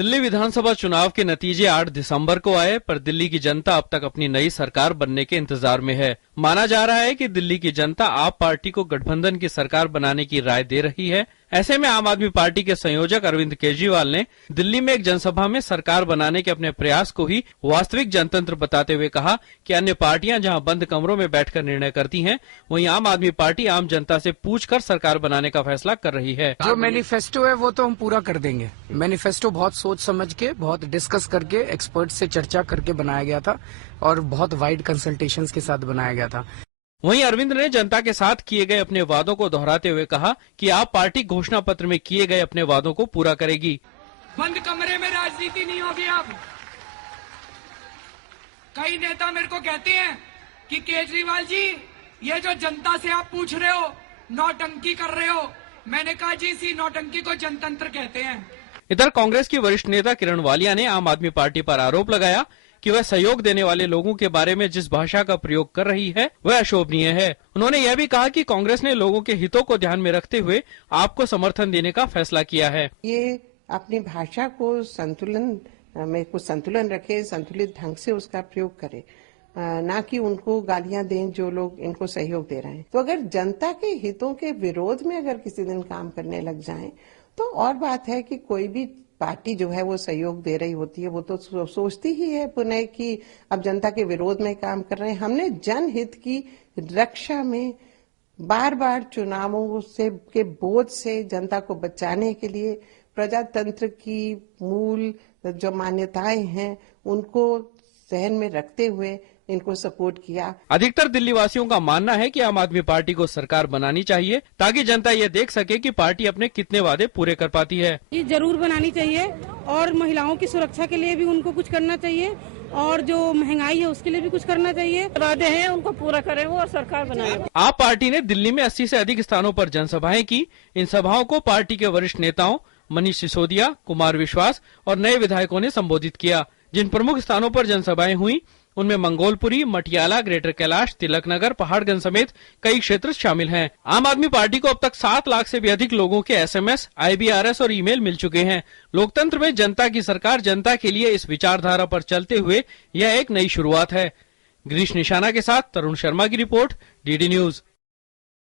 दिल्ली विधानसभा चुनाव के नतीजे 8 दिसंबर को आए, पर दिल्ली की जनता अब तक अपनी नई सरकार बनने के इंतजार में है। माना जा रहा है कि दिल्ली की जनता आप पार्टी को गठबंधन की सरकार बनाने की राय दे रही है। ऐसे में आम आदमी पार्टी के संयोजक अरविंद केजरीवाल ने दिल्ली में एक जनसभा में सरकार बनाने के अपने प्रयास को ही वास्तविक जनतंत्र बताते हुए कहा कि अन्य पार्टियां जहां बंद कमरों में बैठकर निर्णय करती हैं, वहीं आम आदमी पार्टी आम जनता से पूछकर सरकार बनाने का फैसला कर रही है। जो मैनिफेस्टो है वो तो हम पूरा कर देंगे। मैनिफेस्टो बहुत सोच समझ के, बहुत डिस्कस करके, एक्सपर्ट से चर्चा करके बनाया गया था और बहुत वाइड कंसल्टेशंस के साथ बनाया गया था। वहीं अरविंद ने जनता के साथ किए गए अपने वादों को दोहराते हुए कहा कि आप पार्टी घोषणा पत्र में किए गए अपने वादों को पूरा करेगी। बंद कमरे में राजनीति नहीं होगी। अब कई नेता मेरे को कहते हैं कि केजरीवाल जी, ये जो जनता से आप पूछ रहे हो, नौटंकी कर रहे हो। मैंने कहा जी, इसी नौटंकी को जनतंत्र कहते हैं। इधर कांग्रेस की वरिष्ठ नेता किरण वालिया ने आम आदमी पार्टी पर आरोप लगाया कि वह सहयोग देने वाले लोगों के बारे में जिस भाषा का प्रयोग कर रही है वह अशोभनीय है। उन्होंने यह भी कहा कि कांग्रेस ने लोगों के हितों को ध्यान में रखते हुए आपको समर्थन देने का फैसला किया है। ये अपनी भाषा को संतुलन में कुछ संतुलन रखे, संतुलित ढंग से उसका प्रयोग करे, ना कि उनको गालियां दें जो लोग इनको सहयोग दे रहे हैं। तो अगर जनता के हितों के विरोध में अगर किसी दिन काम करने लग जाएं, तो और बात है कि कोई भी पार्टी जो है वो सहयोग दे रही होती है, वो तो सोचती ही है पुनः कि अब जनता के विरोध में काम कर रहे हैं। हमने जनहित की रक्षा में बार बार चुनावों से के बोझ से जनता को बचाने के लिए प्रजातंत्र की मूल जो मान्यताएं हैं उनको ध्यान में रखते हुए इनको सपोर्ट किया। अधिकतर दिल्ली वासियों का मानना है कि आम आदमी पार्टी को सरकार बनानी चाहिए ताकि जनता ये देख सके कि पार्टी अपने कितने वादे पूरे कर पाती है। ये जरूर बनानी चाहिए और महिलाओं की सुरक्षा के लिए भी उनको कुछ करना चाहिए और जो महंगाई है उसके लिए भी कुछ करना चाहिए। वादे हैं उनको पूरा करें वो और सरकार बनाए। आप पार्टी ने दिल्ली में 80 से अधिक स्थानों पर जनसभाएं की। इन सभाओं को पार्टी के वरिष्ठ नेताओं मनीष सिसोदिया, कुमार विश्वास और नए विधायकों ने संबोधित किया। जिन प्रमुख स्थानों पर जनसभाएं हुई उनमें मंगोलपुरी, मटियाला, ग्रेटर कैलाश, तिलकनगर, पहाड़गंज समेत कई क्षेत्र शामिल हैं। आम आदमी पार्टी को अब तक 7 लाख से भी अधिक लोगों के SMS, IBRS और ईमेल मिल चुके हैं। लोकतंत्र में जनता की सरकार, जनता के लिए, इस विचारधारा पर चलते हुए यह एक नई शुरुआत है। गिरीश निशाना के साथ तरुण शर्मा की रिपोर्ट, DD न्यूज।